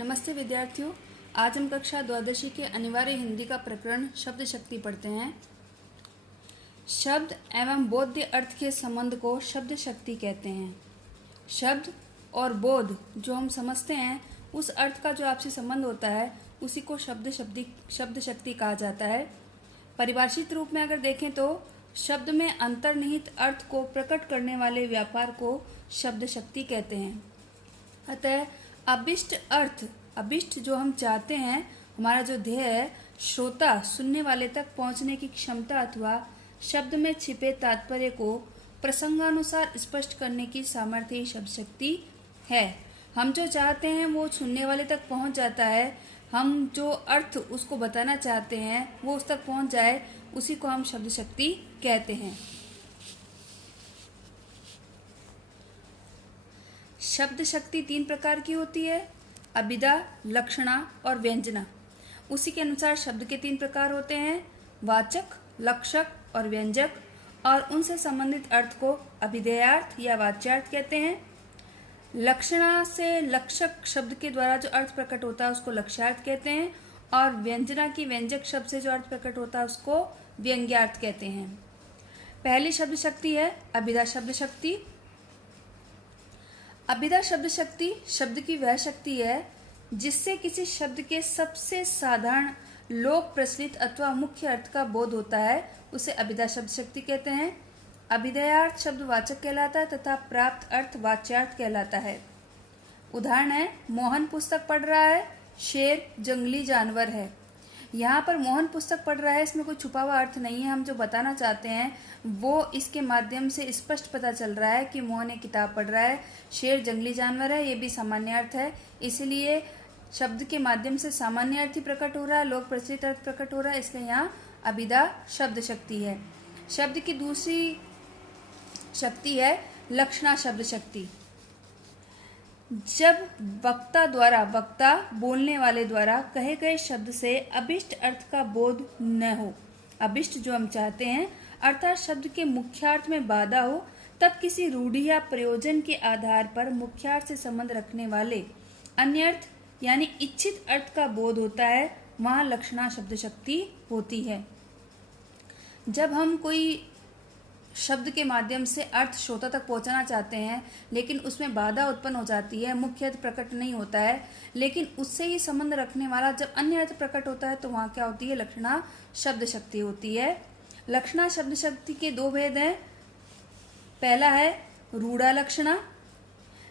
नमस्ते विद्यार्थियों। आज हम कक्षा द्वादशी के अनिवार्य हिंदी का प्रकरण शब्द शक्ति पढ़ते हैं। शब्द एवं बोध्य अर्थ के संबंध को शब्द शक्ति कहते हैं। शब्द और बोध जो हम समझते हैं उस अर्थ का जो आपसी संबंध होता है उसी को शब्द शक्ति कहा जाता है। परिभाषित रूप में अगर देखें तो शब्द में अंतर्निहित अर्थ को प्रकट करने वाले व्यापार को शब्द शक्ति कहते हैं। अतः अभिष्ट जो हम चाहते हैं, हमारा जो ध्येय है, श्रोता सुनने वाले तक पहुंचने की क्षमता अथवा शब्द में छिपे तात्पर्य को प्रसंगानुसार स्पष्ट करने की सामर्थ्य ही शब्द शक्ति है। हम जो चाहते हैं वो सुनने वाले तक पहुंच जाता है। हम जो अर्थ उसको बताना चाहते हैं वो उस तक पहुंच जाए, उसी को हम शब्द शक्ति कहते हैं। शब्द शक्ति 3 प्रकार की होती है: अभिधा, लक्षणा और व्यंजना। उसी के अनुसार शब्द के 3 प्रकार होते हैं: वाचक, लक्षक और व्यंजक। और उनसे संबंधित अर्थ को अभिधेयार्थ या वाच्यार्थ कहते हैं। लक्षणा से लक्षक शब्द के द्वारा जो अर्थ प्रकट होता है उसको लक्ष्यार्थ कहते हैं। और व्यंजना की व्यंजक शब्द से जो अर्थ प्रकट होता है उसको व्यंग्यार्थ कहते हैं। पहली शब्द शक्ति है अभिधा शब्द शक्ति। अभिधा शब्द शक्ति शब्द की वह शक्ति है जिससे किसी शब्द के सबसे साधारण लोक प्रचलित अथवा मुख्य अर्थ का बोध होता है, उसे अभिधा शब्द शक्ति कहते हैं। अभिधेयार्थ शब्द वाचक कहलाता है तथा प्राप्त अर्थ वाच्यार्थ कहलाता है। उदाहरण है, मोहन पुस्तक पढ़ रहा है, शेर जंगली जानवर है। यहाँ पर मोहन पुस्तक पढ़ रहा है, इसमें कोई छुपा हुआ अर्थ नहीं है। हम जो बताना चाहते हैं वो इसके माध्यम से स्पष्ट पता चल रहा है कि मोहन एक किताब पढ़ रहा है। शेर जंगली जानवर है, ये भी सामान्य अर्थ है। इसलिए शब्द के माध्यम से सामान्य अर्थ ही प्रकट हो रहा है, लोक प्रचलित अर्थ प्रकट हो रहा है, इसलिए यहाँ अभिधा शब्द शक्ति है। शब्द की दूसरी शक्ति है लक्षणा शब्द शक्ति। जब वक्ता बोलने वाले द्वारा कहे गए शब्द से अभिष्ट अर्थ का बोध न हो, अभिष्ट जो हम चाहते हैं अर्थात शब्द के मुख्यार्थ में बाधा हो, तब किसी रूढ़ि या प्रयोजन के आधार पर मुख्यार्थ से संबंध रखने वाले अन्य अर्थ यानी इच्छित अर्थ का बोध होता है, वहाँ लक्षणा शब्द शक्ति होती है। जब हम कोई शब्द के माध्यम से अर्थ श्रोता तक पहुंचाना चाहते हैं लेकिन उसमें बाधा उत्पन्न हो जाती है, मुख्य अर्थ प्रकट नहीं होता है, लेकिन उससे ही संबंध रखने वाला जब अन्य अर्थ प्रकट होता है तो वहाँ क्या होती है? लक्षणा शब्द शक्ति होती है। लक्षणा शब्द शक्ति के 2 भेद हैं। पहला है रूढ़ा लक्षणा।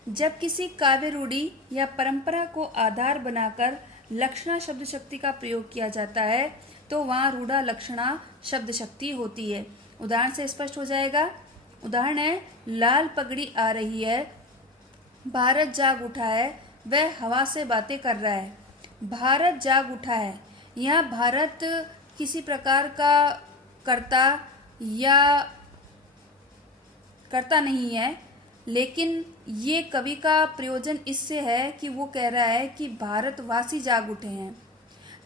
जब किसी काव्य रूढ़ी या परंपरा को आधार बनाकर लक्षणा शब्द शक्ति का प्रयोग किया जाता है तो वहाँ रूढ़ा लक्षणा शब्द शक्ति होती है। उदाहरण से स्पष्ट हो जाएगा। उदाहरण है, लाल पगड़ी आ रही है, भारत जाग उठा है, वह हवा से बातें कर रहा है। भारत जाग उठा है, यहाँ भारत किसी प्रकार का कर्ता नहीं है, लेकिन ये कवि का प्रयोजन इससे है कि वो कह रहा है कि भारतवासी जाग उठे हैं।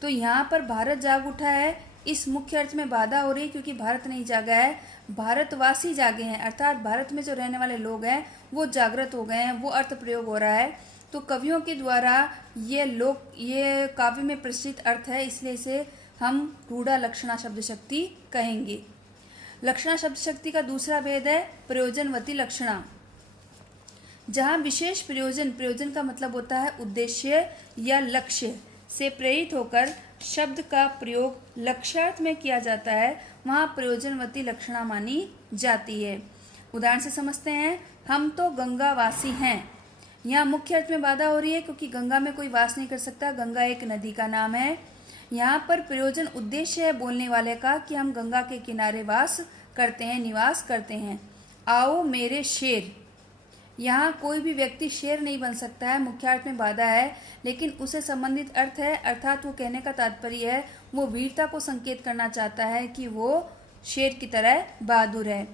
तो यहाँ पर भारत जाग उठा है, इस मुख्य अर्थ में बाधा हो रही है क्योंकि भारत नहीं जागा है, भारतवासी जागे हैं, अर्थात भारत में जो रहने वाले लोग हैं वो जागृत हो गए हैं, वो अर्थ प्रयोग हो रहा है। तो कवियों के द्वारा ये काव्य में प्रचलित अर्थ है, इसलिए इसे हम रूढ़ा लक्षणा शब्द शक्ति कहेंगे। लक्षणा शब्द शक्ति का दूसरा भेद है प्रयोजनवती लक्षणा। जहाँ विशेष प्रयोजन का मतलब होता है उद्देश्य या लक्ष्य से प्रेरित होकर शब्द का प्रयोग लक्ष्यार्थ में किया जाता है, वहाँ प्रयोजनवती लक्षणा मानी जाती है। उदाहरण से समझते हैं, हम तो गंगावासी हैं। यहाँ मुख्य अर्थ में बाधा हो रही है क्योंकि गंगा में कोई वास नहीं कर सकता, गंगा एक नदी का नाम है। यहाँ पर प्रयोजन उद्देश्य है बोलने वाले का कि हम गंगा के किनारे वास करते हैं, निवास करते हैं। आओ मेरे शेर, यहाँ कोई भी व्यक्ति शेर नहीं बन सकता है, मुख्यार्थ में बाधा है, लेकिन उसे संबंधित अर्थ है, अर्थात वो कहने का तात्पर्य है, वो वीरता को संकेत करना चाहता है कि वो शेर की तरह बहादुर है।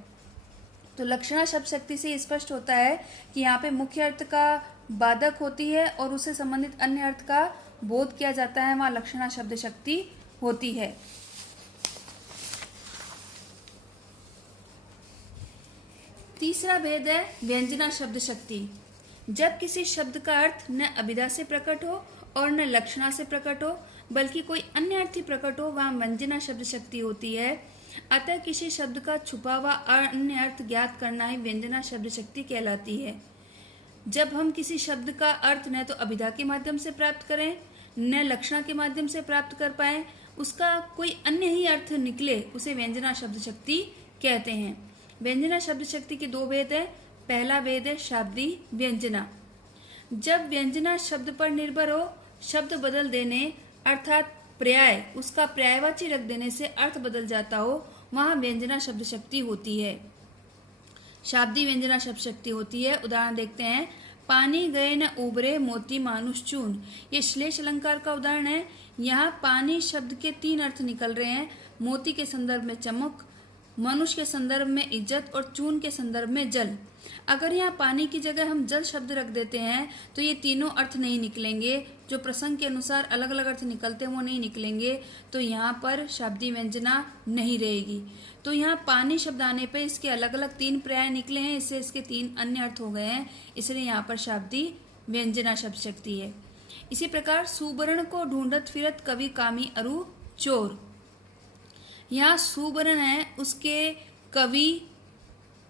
तो लक्षणा शब्द शक्ति से स्पष्ट होता है कि यहाँ पे मुख्य अर्थ का बाधक होती है और उससे संबंधित अन्य अर्थ का बोध किया जाता है, वहाँ लक्षणा शब्द शक्ति होती है। तीसरा भेद है व्यंजना शब्द शक्ति। जब किसी शब्द का अर्थ न अभिधा से प्रकट हो और न लक्षणा से प्रकट हो बल्कि कोई अन्य अर्थ ही प्रकट हो, वहाँ व्यंजना शब्द शक्ति होती है। अतः किसी शब्द का छुपा हुआ अन्य अर्थ ज्ञात करना ही व्यंजना शब्द शक्ति कहलाती है। जब हम किसी शब्द का अर्थ न तो अभिधा के माध्यम से प्राप्त करें न लक्षणा के माध्यम से प्राप्त कर पाए, उसका कोई अन्य ही अर्थ निकले, उसे व्यंजना शब्द शक्ति कहते हैं। व्यंजना शब्द शक्ति के दो भेद है। पहला भेद है शाब्दी व्यंजना। जब व्यंजना शब्द पर निर्भर हो, शब्द बदल देने अर्थात पर्याय, उसका पर्यायवाची रख देने से अर्थ बदल जाता हो, वहां व्यंजना शब्द शक्ति होती है। शाब्दी व्यंजना शब्द शक्ति होती है। उदाहरण देखते हैं। पानी गए न उबरे मोती मानुष चून, ये श्लेष अलंकार का उदाहरण है। यहाँ पानी शब्द के तीन अर्थ निकल रहे हैं। मोती के संदर्भ में चमक, मनुष्य के संदर्भ में इज्जत और चून के संदर्भ में जल। अगर यहाँ पानी की जगह हम जल शब्द रख देते हैं तो ये तीनों अर्थ नहीं निकलेंगे, जो प्रसंग के अनुसार अलग अलग अर्थ निकलते हैं वो नहीं निकलेंगे, तो यहाँ पर शाब्दी व्यंजना नहीं रहेगी। तो यहाँ पानी शब्द आने पर इसके अलग अलग तीन पर्याय निकले हैं, इससे इसके तीन अन्य अर्थ हो गए हैं, इसलिए यहाँ पर शाब्दी व्यंजना शब्द शक्ति है। इसी प्रकार सुवर्ण को ढूंढत फिरत कवि कामी अरु चोर, यहाँ सुवर्ण है, उसके कवि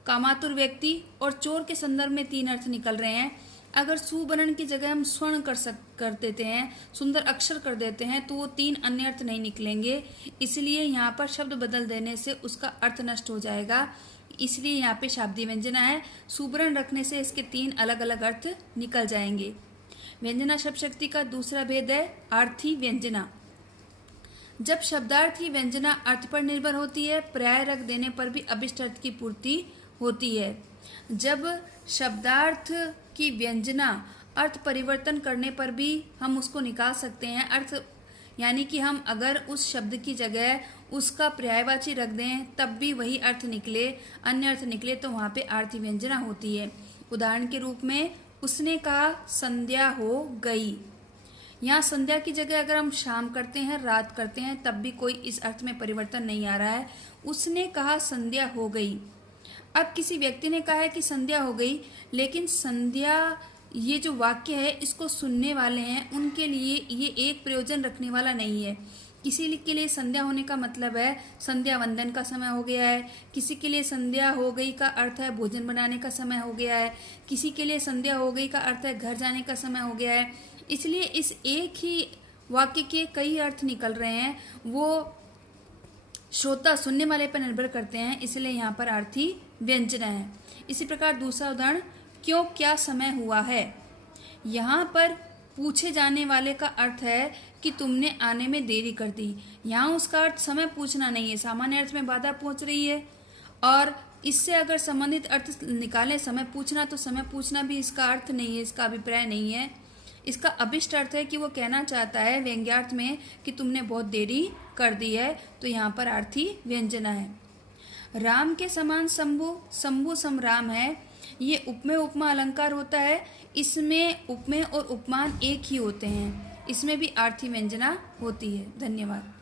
कामातुर व्यक्ति और चोर के संदर्भ में तीन अर्थ निकल रहे हैं। अगर सुवर्ण की जगह हम स्वर्ण कर देते हैं, सुंदर अक्षर कर देते हैं, तो वो तीन अन्य अर्थ नहीं निकलेंगे, इसलिए यहाँ पर शब्द बदल देने से उसका अर्थ नष्ट हो जाएगा, इसलिए यहाँ पे शाब्दी व्यंजना है। सुवर्ण रखने से इसके तीन अलग अलग अर्थ निकल जाएंगे। व्यंजना शब्द शक्ति का दूसरा भेद है आर्थी व्यंजना। जब शब्दार्थी व्यंजना अर्थ पर निर्भर होती है, पर्याय रख देने पर भी अभिष्ट अर्थ की पूर्ति होती है। जब शब्दार्थ की व्यंजना अर्थ परिवर्तन करने पर भी हम उसको निकाल सकते हैं, अर्थ यानी कि हम अगर उस शब्द की जगह उसका पर्यायवाची रख दें तब भी वही अर्थ निकले, अन्य अर्थ निकले, तो वहाँ पे आर्थी व्यंजना होती है। उदाहरण के रूप में उसने कहा संध्या हो गई। यहाँ संध्या की जगह अगर हम शाम करते हैं, रात करते हैं, तब भी कोई इस अर्थ में परिवर्तन नहीं आ रहा है। उसने कहा संध्या हो गई। अब किसी व्यक्ति ने कहा है कि संध्या हो गई, लेकिन संध्या ये जो वाक्य है इसको सुनने वाले हैं उनके लिए ये एक प्रयोजन रखने वाला नहीं है। किसी के लिए संध्या होने का मतलब है संध्या वंदन का समय हो गया है, किसी के लिए संध्या हो गई का अर्थ है भोजन बनाने का समय हो गया है, किसी के लिए संध्या हो गई का अर्थ है घर जाने का समय हो गया है। इसलिए इस एक ही वाक्य के कई अर्थ निकल रहे हैं, वो श्रोता सुनने वाले पर निर्भर करते हैं, इसलिए यहाँ पर आर्थी व्यंजना है। इसी प्रकार दूसरा उदाहरण, क्यों क्या समय हुआ है। यहाँ पर पूछे जाने वाले का अर्थ है कि तुमने आने में देरी कर दी। यहाँ उसका अर्थ समय पूछना नहीं है, सामान्य अर्थ में बाधा पहुँच रही है, और इससे अगर संबंधित अर्थ निकालें समय पूछना, तो समय पूछना भी इसका अर्थ नहीं है, इसका अभिप्राय नहीं है। इसका अभिष्ट अर्थ है कि वो कहना चाहता है व्यंग्यार्थ में कि तुमने बहुत देरी कर दी है, तो यहाँ पर आर्थी व्यंजना है। राम के समान शंभु, शंभु सम राम है, ये उपमेय उपमा अलंकार होता है। इसमें उपमेय और उपमान एक ही होते हैं, इसमें भी आर्थी व्यंजना होती है। धन्यवाद।